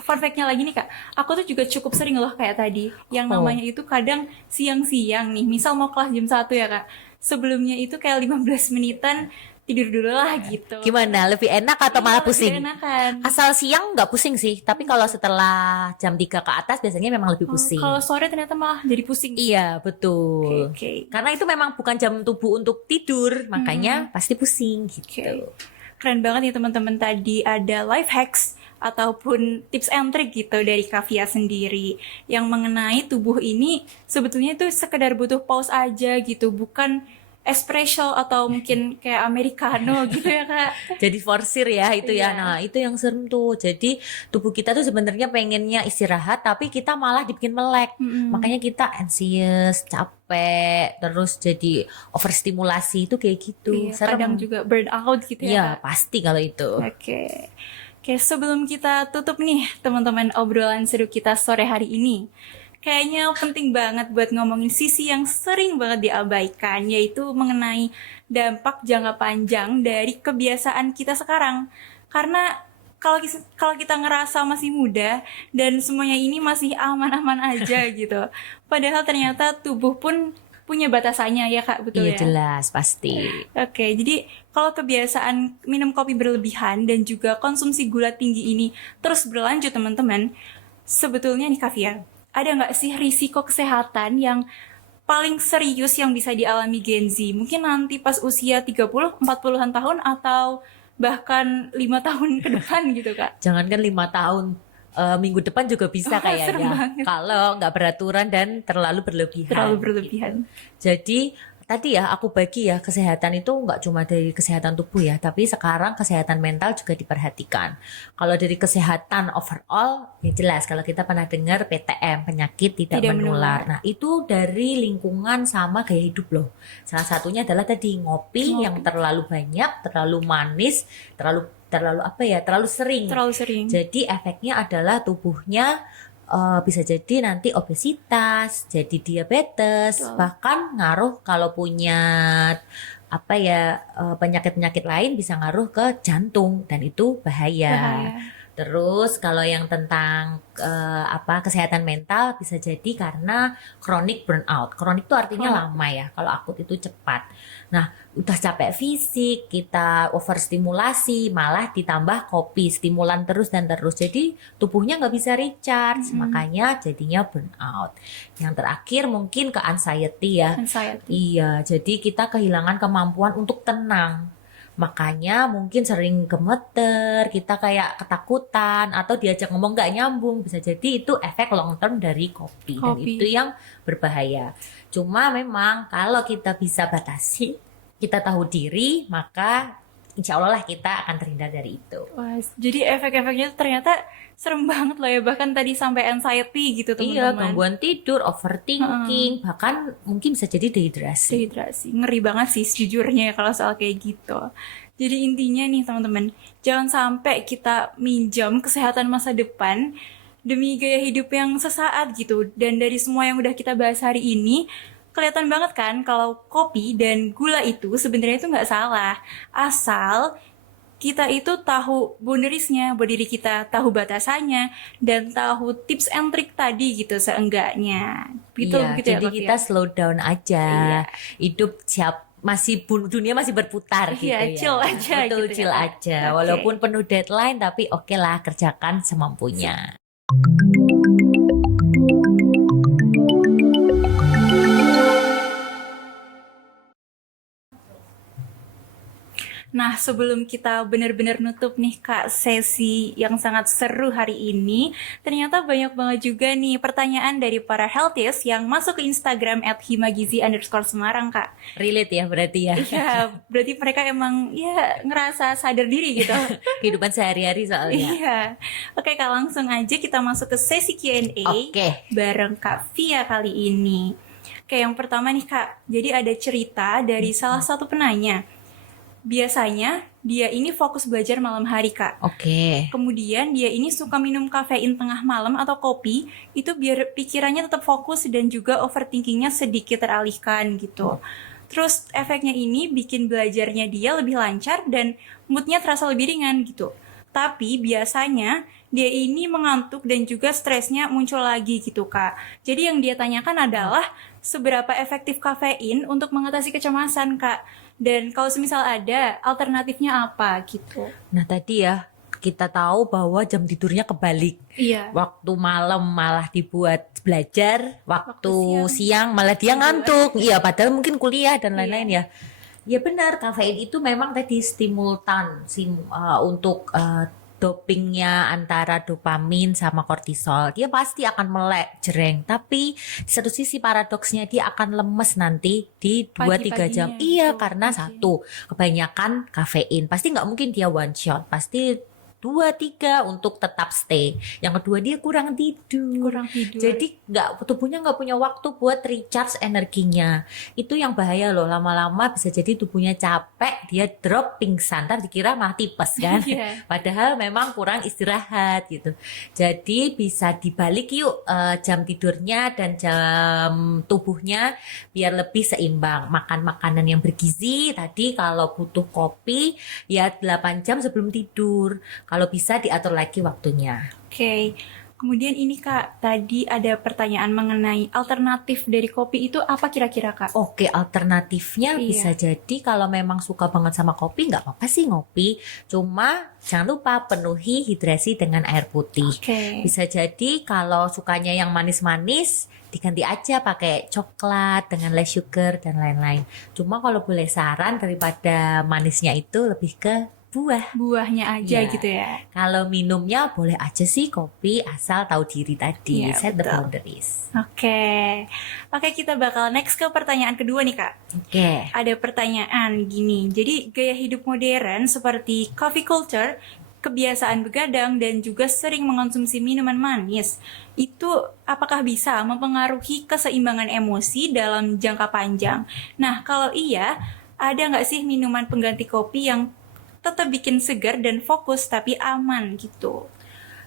fun fact-nya lagi nih, Kak, aku tuh juga cukup sering loh kayak tadi, yang Oh. namanya itu kadang siang-siang nih, misal mau kelas jam 1 ya, Kak, sebelumnya itu kayak 15 menitan tidur dulu lah gitu. Gimana? Lebih enak atau malah Iya, pusing? lebih enakan. Asal siang nggak pusing sih, tapi kalau setelah jam 3 ke atas biasanya memang lebih pusing. Kalau sore ternyata malah jadi pusing. Iya, betul. Oke. Karena itu memang bukan jam tubuh untuk tidur, makanya pasti pusing gitu. Oke. Keren banget nih teman-teman, tadi ada life hacks ataupun tips and trick gitu dari Kavia sendiri yang mengenai tubuh ini sebetulnya itu sekedar butuh pause aja gitu, bukan espresso atau mungkin kayak americano gitu ya, Kak. Jadi forsir ya itu ya. Iya. Nah, itu yang serem tuh. Jadi tubuh kita tuh sebenarnya pengennya istirahat tapi kita malah dibikin melek. Makanya kita anxious, capek, terus jadi overstimulasi itu kayak gitu. Iya, Serem. kadang juga burn out gitu ya, Iya, Kak. pasti kalau itu. Oke. Oke, sebelum kita tutup nih teman-teman obrolan seru kita sore hari ini, kayaknya penting banget buat ngomongin sisi yang sering banget diabaikan, yaitu mengenai dampak jangka panjang dari kebiasaan kita sekarang. Karena kalau kita ngerasa masih muda dan semuanya ini masih aman-aman aja gitu, padahal ternyata tubuh pun punya batasannya ya, Kak, betul Iya, ya? jelas pasti. Oke, jadi kalau kebiasaan minum kopi berlebihan dan juga konsumsi gula tinggi ini terus berlanjut teman-teman, sebetulnya nih Kavia, ada nggak sih risiko kesehatan yang paling serius yang bisa dialami Gen Z? Mungkin nanti pas usia 30, 40-an tahun atau bahkan 5 tahun ke depan gitu, Kak? Jangankan 5 tahun, minggu depan juga bisa Wah, serem kayaknya. banget. Kalau nggak beraturan dan terlalu berlebihan. Terlalu berlebihan. Jadi tadi ya aku bagi ya, kesehatan itu nggak cuma dari kesehatan tubuh ya, tapi sekarang kesehatan mental juga diperhatikan. Kalau dari kesehatan overall, ya jelas kalau kita pernah dengar PTM, penyakit tidak Tidak menular. menular. Nah itu dari lingkungan sama gaya hidup loh. Salah satunya adalah tadi ngopi yang terlalu banyak, terlalu manis, terlalu apa ya, terlalu sering. Terlalu sering. Jadi efeknya adalah tubuhnya bisa jadi nanti obesitas, jadi diabetes, Betul. bahkan ngaruh kalau punya apa ya penyakit-penyakit lain bisa ngaruh ke jantung dan itu bahaya. Bahaya. Terus kalau yang tentang kesehatan mental bisa jadi karena chronic burnout. Chronic itu artinya lama ya. Kalau akut itu cepat. Nah, udah capek fisik, kita overstimulasi, malah ditambah kopi, stimulan terus dan terus. Jadi tubuhnya nggak bisa recharge, makanya jadinya burnout. Yang terakhir mungkin ke anxiety ya. Anxiety. Iya, jadi kita kehilangan kemampuan untuk tenang. Makanya mungkin sering gemeter, kita kayak ketakutan atau diajak ngomong gak nyambung. Bisa jadi itu efek long term dari kopi. Dan itu yang berbahaya. Cuma memang kalau kita bisa batasi, kita tahu diri, maka insya Allah lah kita akan terhindar dari itu. Wah, jadi efek-efeknya tuh ternyata serem banget loh ya. Bahkan tadi sampai anxiety gitu Iya, teman-teman. gangguan tidur, overthinking, bahkan mungkin bisa jadi dehidrasi. Dehidrasi. Ngeri banget sih sejujurnya kalau soal kayak gitu. Jadi intinya nih teman-teman, jangan sampai kita minjam kesehatan masa depan demi gaya hidup yang sesaat gitu. Dan dari semua yang udah kita bahas hari ini, kelihatan banget kan kalau kopi dan gula itu sebenarnya itu nggak salah. Asal kita itu tahu boundariesnya buat diri kita, tahu batasannya, dan tahu tips and trick tadi gitu seenggaknya. Gitu, Iya, gitu jadi ya, kita slow down aja. Iya. Hidup dunia masih berputar gitu Iya, ya. chill aja Betul, gitu chill ya. aja. Oke. Walaupun penuh deadline tapi oke lah kerjakan semampunya. Nah, sebelum kita benar-benar nutup nih Kak sesi yang sangat seru hari ini, ternyata banyak banget juga nih pertanyaan dari para healthies yang masuk ke Instagram @himagizi_Semarang Kak. Relate ya berarti ya. Iya, berarti mereka emang ya ngerasa sadar diri gitu. Kehidupan sehari-hari soalnya. Iya. Oke Kak, langsung aja kita masuk ke sesi Q&A Oke. bareng Kak Via kali ini. Oke, yang pertama nih Kak, jadi ada cerita dari salah satu penanya. Biasanya dia ini fokus belajar malam hari Kak. Oke. Kemudian dia ini suka minum kafein tengah malam atau kopi, itu biar pikirannya tetap fokus dan juga overthinkingnya sedikit teralihkan gitu. Terus efeknya ini bikin belajarnya dia lebih lancar dan moodnya terasa lebih ringan gitu. Tapi biasanya dia ini mengantuk dan juga stresnya muncul lagi gitu Kak. Jadi yang dia tanyakan adalah seberapa efektif kafein untuk mengatasi kecemasan Kak. Dan kalau semisal ada, alternatifnya apa gitu? Nah tadi ya kita tahu bahwa jam tidurnya kebalik. Iya. Waktu malam malah dibuat belajar, waktu siang malah dia tidur. ngantuk. Iya, padahal mungkin kuliah dan lain-lain ya. Ya benar, kafein itu memang tadi stimultan untuk dopingnya antara dopamin sama kortisol. Dia pasti akan melek jreng, tapi di satu sisi paradoksnya dia akan lemes nanti di 2-3 jam. Pagi-paginya Iya, gitu. karena satu, kebanyakan kafein. Pasti nggak mungkin dia one shot, pasti 2-3 untuk tetap stay. Yang kedua dia kurang tidur. Jadi tubuhnya nggak punya waktu buat recharge energinya. Itu yang bahaya loh. Lama-lama bisa jadi tubuhnya capek, dia drop pingsan. Ntar dikira malah tipes kan. Iya. Padahal memang kurang istirahat gitu. Jadi bisa dibalik yuk jam tidurnya dan jam tubuhnya biar lebih seimbang. Makan makanan yang bergizi. Tadi kalau butuh kopi ya 8 jam sebelum tidur. Kalau bisa diatur lagi waktunya. Oke. Kemudian ini Kak, tadi ada pertanyaan mengenai alternatif dari kopi itu apa kira-kira Kak? Oke, alternatifnya Iya. bisa jadi kalau memang suka banget sama kopi, nggak apa-apa sih ngopi. Cuma jangan lupa penuhi hidrasi dengan air putih. Oke. Bisa jadi kalau sukanya yang manis-manis, diganti aja pakai coklat dengan less sugar dan lain-lain. Cuma kalau boleh saran daripada manisnya itu lebih ke Buahnya aja Iya. gitu ya. Kalau minumnya boleh aja sih kopi asal tahu diri tadi, Iya, set the betul. boundaries. Oke, kita bakal next ke pertanyaan kedua nih Kak. Oke. Ada pertanyaan gini, jadi gaya hidup modern seperti coffee culture, kebiasaan begadang, dan juga sering mengonsumsi minuman manis, itu apakah bisa mempengaruhi keseimbangan emosi dalam jangka panjang? Nah, kalau iya, ada nggak sih minuman pengganti kopi yang tetap bikin segar dan fokus tapi aman gitu?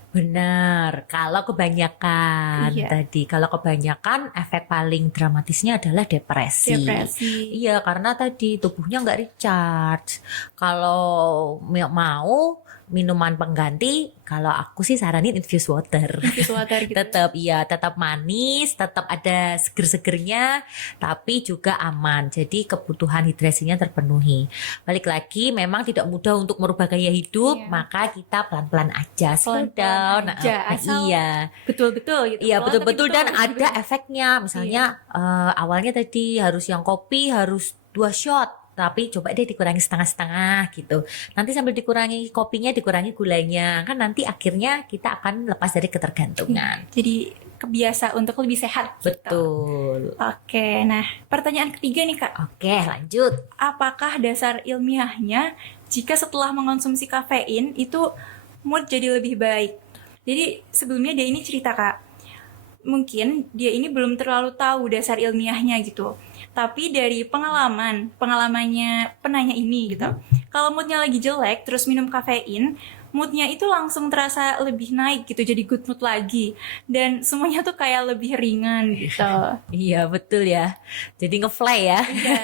Benar, kalau kebanyakan Iya. tadi, kalau kebanyakan efek paling dramatisnya adalah depresi. Depresi. Iya, karena tadi tubuhnya nggak recharge. Kalau mau minuman pengganti, kalau aku sih saranin infused water. Infused water gitu. Tetap manis, tetap ada seger-segernya, tapi juga aman. Jadi kebutuhan hidrasinya terpenuhi. Balik lagi, memang tidak mudah untuk merubah gaya hidup, Iya. maka kita pelan-pelan aja, slow Pelan-pelan down. aja, asal Iya. betul-betul gitu. Iya Pelan betul-betul tapi dan betul, ada gitu. efeknya. Misalnya awalnya tadi harus yang kopi harus 2 shot, tapi coba deh dikurangi setengah-setengah gitu. Nanti sambil dikurangi kopinya, dikurangi gulanya, kan nanti akhirnya kita akan lepas dari ketergantungan. Jadi kebiasa untuk lebih sehat gitu. Betul. Oke, nah pertanyaan ketiga nih Kak. Oke, lanjut. Apakah dasar ilmiahnya jika setelah mengonsumsi kafein itu mood jadi lebih baik? Jadi sebelumnya dia ini cerita Kak, mungkin dia ini belum terlalu tahu dasar ilmiahnya gitu. Tapi dari pengalamannya penanya ini gitu. Kalau moodnya lagi jelek terus minum kafein, moodnya itu langsung terasa lebih naik gitu, jadi good mood lagi. Dan semuanya tuh kayak lebih ringan gitu. Iya betul ya. Jadi ngefly ya. Iya.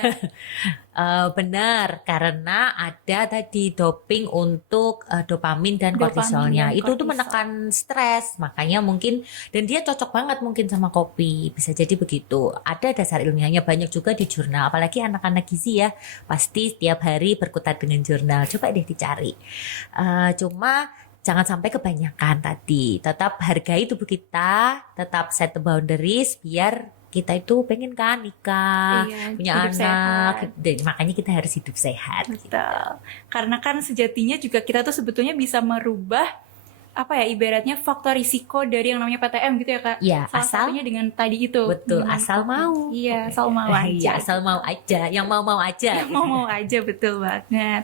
Benar, karena ada tadi doping untuk dopamin dan Dopamin kortisolnya. dan Itu tuh kortisol. menekan stres, makanya mungkin dan dia cocok banget mungkin sama kopi. Bisa jadi begitu. Ada dasar ilmiahnya banyak juga di jurnal, apalagi anak-anak gizi ya. Pasti setiap hari berkutat dengan jurnal. Coba deh dicari. Cuma jangan sampai kebanyakan tadi. Tetap hargai tubuh kita, tetap set the boundaries biar kita itu pengen kan nikah, Iya, punya hidup anak, sehat. dan makanya kita harus hidup sehat. Betul. Karena kan sejatinya juga kita tuh sebetulnya bisa merubah apa ya, ibaratnya faktor risiko dari yang namanya PTM gitu ya Kak. Iya, Salah asal satunya dengan tadi itu. betul, dengan asal kopi. mau. Iya, asal mau aja. Iya, asal mau aja, yang mau aja. Yang mau aja, betul banget.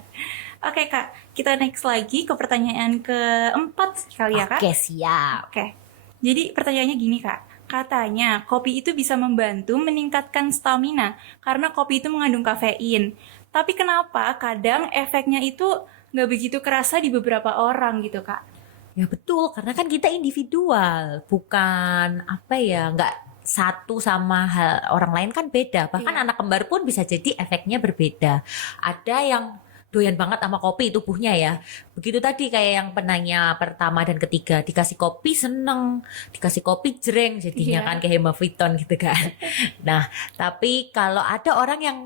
Oke Kak, kita next lagi ke pertanyaan keempat kali ya Kak. Oke, siap. Oke. Jadi pertanyaannya gini Kak. Katanya kopi itu bisa membantu meningkatkan stamina karena kopi itu mengandung kafein. Tapi kenapa kadang efeknya itu nggak begitu kerasa di beberapa orang gitu Kak? Ya betul, karena kan kita individual, bukan apa ya, nggak satu sama hal orang lain kan beda. Bahkan Iya. anak kembar pun bisa jadi efeknya berbeda. Ada yang doyan banget sama kopi tubuhnya ya. Begitu tadi kayak yang penanya pertama dan ketiga, dikasih kopi seneng, dikasih kopi jreng jadinya Iya. kan kayak hemaviton gitu kan. Nah, tapi kalau ada orang yang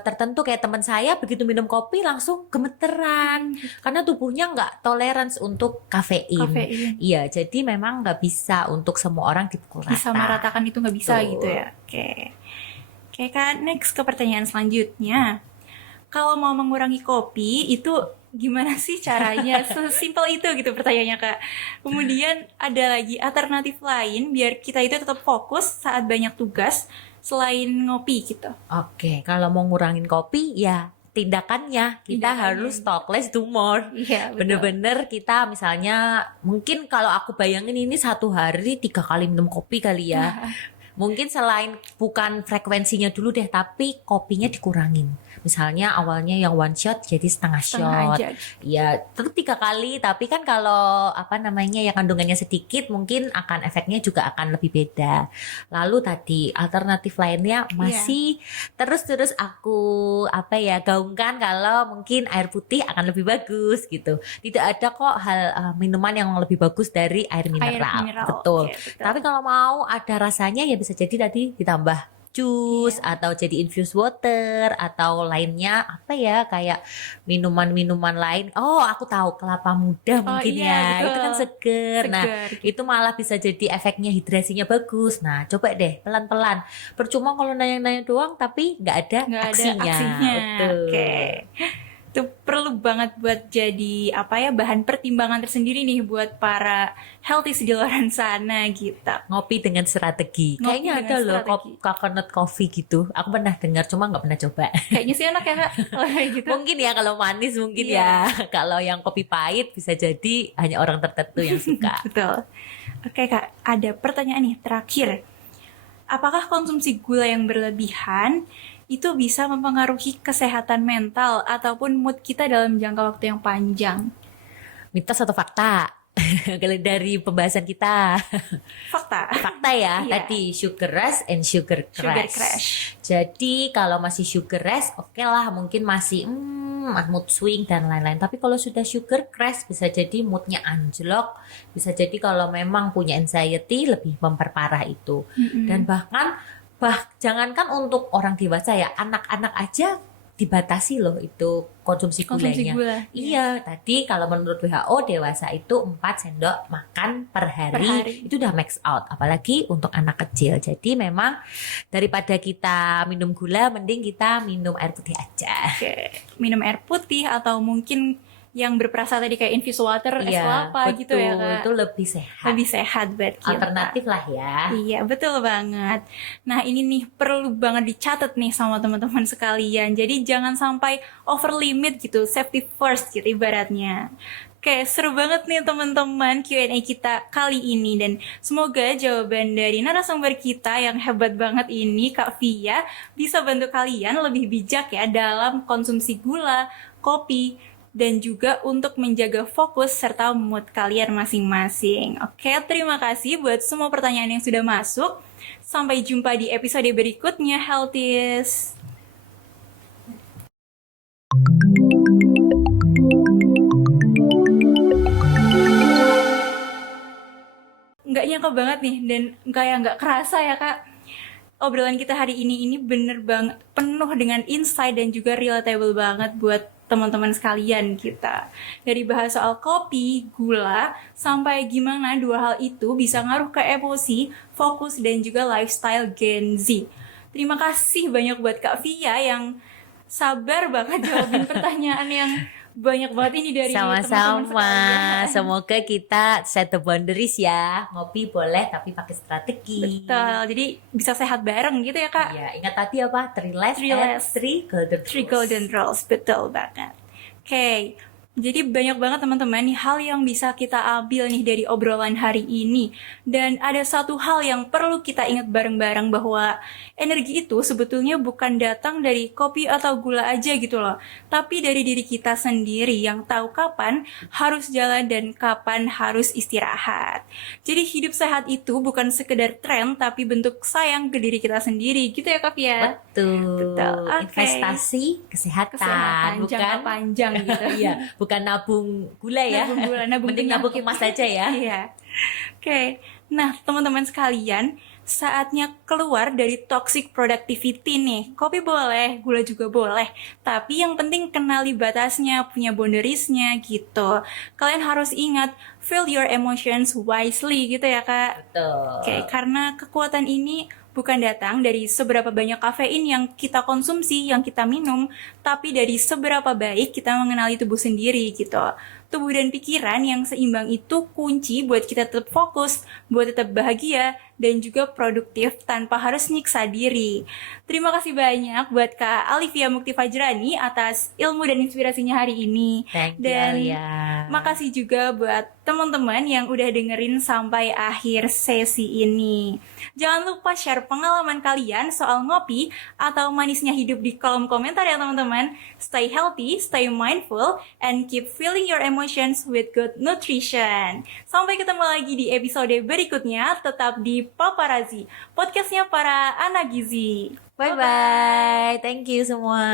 tertentu kayak teman saya begitu minum kopi langsung gemeteran karena tubuhnya nggak tolerance untuk kafein. Kafein. Iya, jadi memang nggak bisa untuk semua orang dipukul rata. Bisa meratakan itu nggak bisa Betul. gitu ya. Oke Kak, next ke pertanyaan selanjutnya. Kalau mau mengurangi kopi itu gimana sih caranya? Sesimpel itu gitu pertanyaannya Kak. Kemudian ada lagi alternatif lain biar kita itu tetap fokus saat banyak tugas selain ngopi gitu. Oke, kalau mau ngurangin kopi ya tindakannya kita Tindakannya. harus talk less do more. Iya, betul. Bener-bener kita misalnya mungkin kalau aku bayangin ini satu hari 3 kali minum kopi kali ya. Mungkin selain bukan frekuensinya dulu deh, tapi kopinya dikurangin. Misalnya awalnya yang one shot jadi setengah Setengah shot. aja. Ya, tetap 3 kali, tapi kan kalau apa namanya yang kandungannya sedikit mungkin akan efeknya juga akan lebih beda. Lalu tadi alternatif lainnya masih terus aku apa ya gaungkan kalau mungkin air putih akan lebih bagus gitu. Tidak ada kok hal minuman yang lebih bagus dari air mineral. Betul. Oke, betul. Tapi kalau mau ada rasanya ya bisa jadi tadi ditambah jus atau jadi infused water atau lainnya apa ya kayak minuman-minuman lain. Oh, aku tahu kelapa muda mungkin iya, ya. betul. Itu kan seger. Nah, Segar. itu malah bisa jadi efeknya hidrasinya bagus. Nah, coba deh pelan-pelan. Percuma kalau nanya-nanya doang tapi nggak ada Nggak ada aksinya. aksinya. Betul. Oke. Itu perlu banget buat jadi bahan pertimbangan tersendiri nih buat para healthy di luar sana gitu. Ngopi dengan strategi. Ngopi Kayaknya dengan ada loh strategi. coconut coffee gitu. Aku pernah dengar cuma nggak pernah coba. Kayaknya sih enak ya Kak. Kalau kayak gitu. Mungkin ya kalau manis mungkin Iya. ya. Kalau yang kopi pahit bisa jadi hanya orang tertentu yang suka. Betul. Oke Kak, ada pertanyaan nih terakhir. Apakah konsumsi gula yang berlebihan itu bisa mempengaruhi kesehatan mental ataupun mood kita dalam jangka waktu yang panjang? Mitos atau fakta? Kalau dari pembahasan kita, Fakta. fakta ya. Iya. Tadi sugar rush and sugar crash. Sugar crash. Jadi kalau masih sugar rush, oke lah mungkin masih mood swing dan lain-lain. Tapi kalau sudah sugar crash bisa jadi moodnya anjlok. Bisa jadi kalau memang punya anxiety lebih memperparah itu. Dan bahkan jangankan untuk orang dewasa ya, anak-anak aja dibatasi loh itu konsumsi Konsumsi gulanya. gula. Iya, tadi kalau menurut WHO dewasa itu 4 sendok makan per hari. Itu udah max out, apalagi untuk anak kecil. Jadi memang daripada kita minum gula, mending kita minum air putih aja. Oke. Minum air putih atau mungkin yang berperasa tadi kayak infused water, es kelapa betul, gitu ya Kak. itu lebih sehat. Lebih sehat buat kita. Alternatif lah ya. Iya, betul banget. Nah, ini nih perlu banget dicatat nih sama teman-teman sekalian. Jadi jangan sampai over limit gitu, safety first gitu ibaratnya. Oke, seru banget nih teman-teman Q&A kita kali ini dan semoga jawaban dari narasumber kita yang hebat banget ini Kak Via bisa bantu kalian lebih bijak ya dalam konsumsi gula, kopi, dan juga untuk menjaga fokus serta mood kalian masing-masing. Oke, terima kasih buat semua pertanyaan yang sudah masuk. Sampai jumpa di episode berikutnya, Healthies. Nggak nyangka banget nih, dan nggak kerasa ya Kak. Obrolan kita hari ini bener banget penuh dengan insight dan juga relatable banget buat teman-teman sekalian kita. Dari bahas soal kopi, gula, sampai gimana dua hal itu bisa ngaruh ke emosi, fokus, dan juga lifestyle Gen Z. Terima kasih banyak buat Kak Via yang sabar banget jawabin pertanyaan yang banyak banget ini dari teman-teman Sama-sama. sekalian. Semoga kita set the boundaries ya. Ngopi boleh tapi pakai strategi. Betul, jadi bisa sehat bareng gitu ya Kak. Ya, ingat tadi apa? Three less Three and less. three golden rules. 3 golden rules, betul banget. Oke, jadi banyak banget teman-teman nih hal yang bisa kita ambil nih dari obrolan hari ini. Dan ada satu hal yang perlu kita ingat bareng-bareng bahwa energi itu sebetulnya bukan datang dari kopi atau gula aja gitu loh. Tapi dari diri kita sendiri yang tahu kapan harus jalan dan kapan harus istirahat. Jadi hidup sehat itu bukan sekedar tren tapi bentuk sayang ke diri kita sendiri gitu ya Kak Pia? Betul. Betul, oke. Investasi kesehatan, jangka panjang gitu. Iya, bukan nabung gula ya. Nabung gula, nabung Mending nabung penyakit. emas aja ya. Iya. Oke. Nah, teman-teman sekalian, saatnya keluar dari toxic productivity nih. Kopi boleh, gula juga boleh. Tapi yang penting kenali batasnya, punya boundariesnya gitu. Kalian harus ingat, feel your emotions wisely gitu ya Kak. Betul. Oke, karena kekuatan ini bukan datang dari seberapa banyak kafein yang kita konsumsi, yang kita minum, tapi dari seberapa baik kita mengenali tubuh sendiri gitu. Tubuh dan pikiran yang seimbang itu kunci buat kita tetap fokus, buat tetap bahagia, dan juga produktif tanpa harus nyiksa diri. Terima kasih banyak buat Kak Alivia Mukti Fajrani atas ilmu dan inspirasinya hari ini. Thank you, Dan Alia. makasih juga buat teman-teman yang udah dengerin sampai akhir sesi ini. Jangan lupa share pengalaman kalian soal ngopi atau manisnya hidup di kolom komentar ya teman-teman. Stay healthy, stay mindful, and keep filling your emotions with good nutrition. Sampai ketemu lagi di episode berikutnya, tetap di Paparazzi, podcastnya para anak gizi. Bye-bye. Thank you semua.